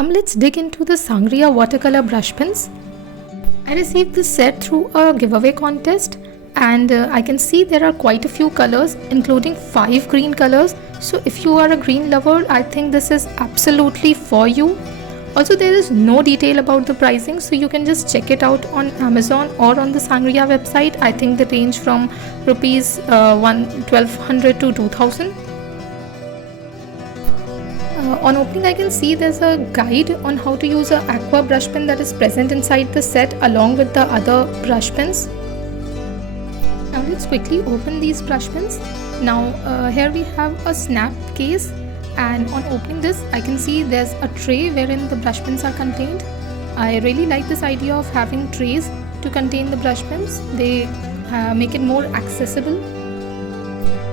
Now let's dig into the Sangria Watercolor Brush Pens. I received this set through a giveaway contest, and I can see there are quite a few colors, including 5 green colors. So if you are a green lover, I think this is absolutely for you. Also, there is no detail about the pricing, so you can just check it out on Amazon or on the Sangria website. I think they range from rupees 1200 to 2000. On opening, I can see there's a guide on how to use an aqua brush pen that is present inside the set along with the other brush pens. Now let's quickly open these brush pens. Now here we have a snap case, and on opening this I can see there's a tray wherein the brush pens are contained. I really like this idea of having trays to contain the brush pens. They make it more accessible.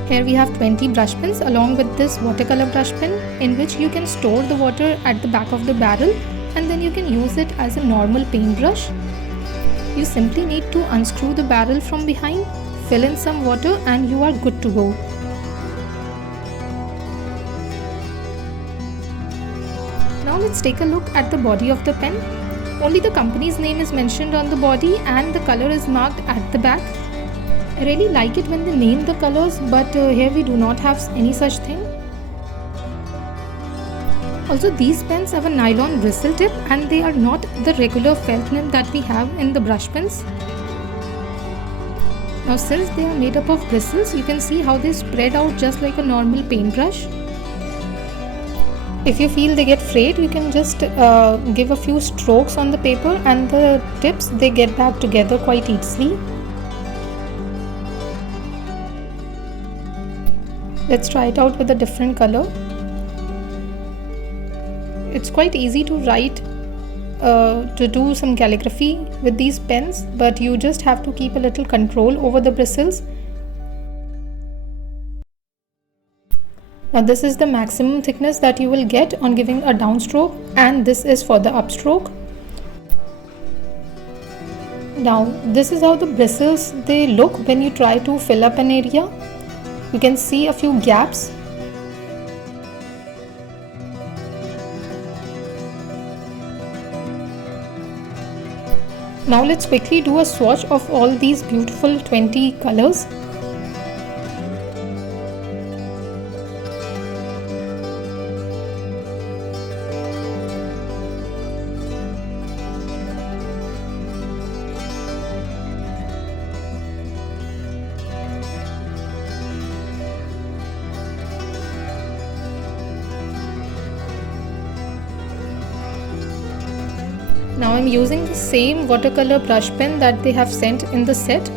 Here we have 20 brush pens along with this watercolor brush pen, in which you can store the water at the back of the barrel and then you can use it as a normal paintbrush. You simply need to unscrew the barrel from behind, fill in some water, and you are good to go. Now let's take a look at the body of the pen. Only the company's name is mentioned on the body and the color is marked at the back. I really like it when they name the colors, but here we do not have any such thing. Also, these pens have a nylon bristle tip and they are not the regular felt nib that we have in the brush pens. Now, since they are made up of bristles, you can see how they spread out just like a normal paintbrush. If you feel they get frayed, you can just give a few strokes on the paper and the tips, they get back together quite easily. Let's try it out with a different color. It's quite easy to write, to do some calligraphy with these pens, but you just have to keep a little control over the bristles. Now this is the maximum thickness that you will get on giving a downstroke, and this is for the upstroke. Now this is how the bristles they look when you try to fill up an area. You can see a few gaps. Now let's quickly do a swatch of all these beautiful 20 colors. Now I'm using the same watercolor brush pen that they have sent in the set,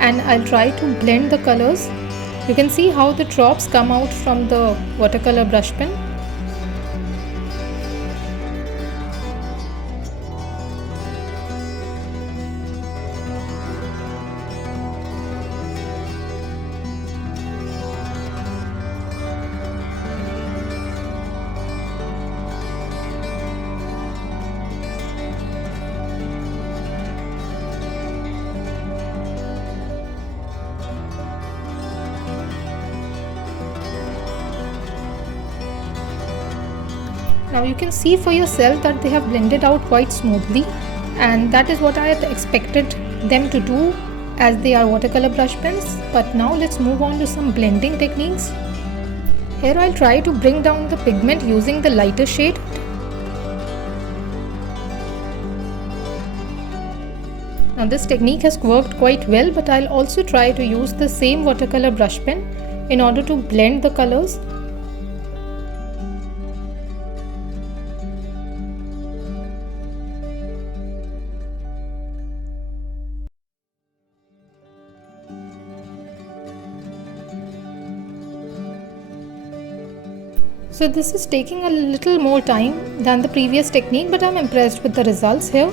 and I'll try to blend the colors. You can see how the drops come out from the watercolor brush pen. Now you can see for yourself that they have blended out quite smoothly, and that is what I had expected them to do as they are watercolor brush pens. But now let's move on to some blending techniques. Here I'll try to bring down the pigment using the lighter shade. Now this technique has worked quite well, but I'll also try to use the same watercolor brush pen in order to blend the colors. So this is taking a little more time than the previous technique, but I'm impressed with the results here.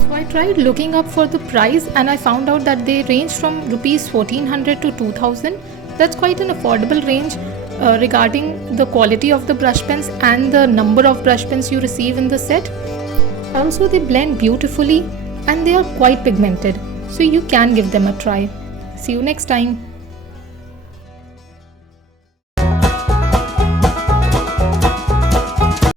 So I tried looking up for the price and I found out that they range from rupees 1400 to 2000. That's quite an affordable range regarding the quality of the brush pens and the number of brush pens you receive in the set. Also, they blend beautifully and they are quite pigmented, so you can give them a try. See you next time.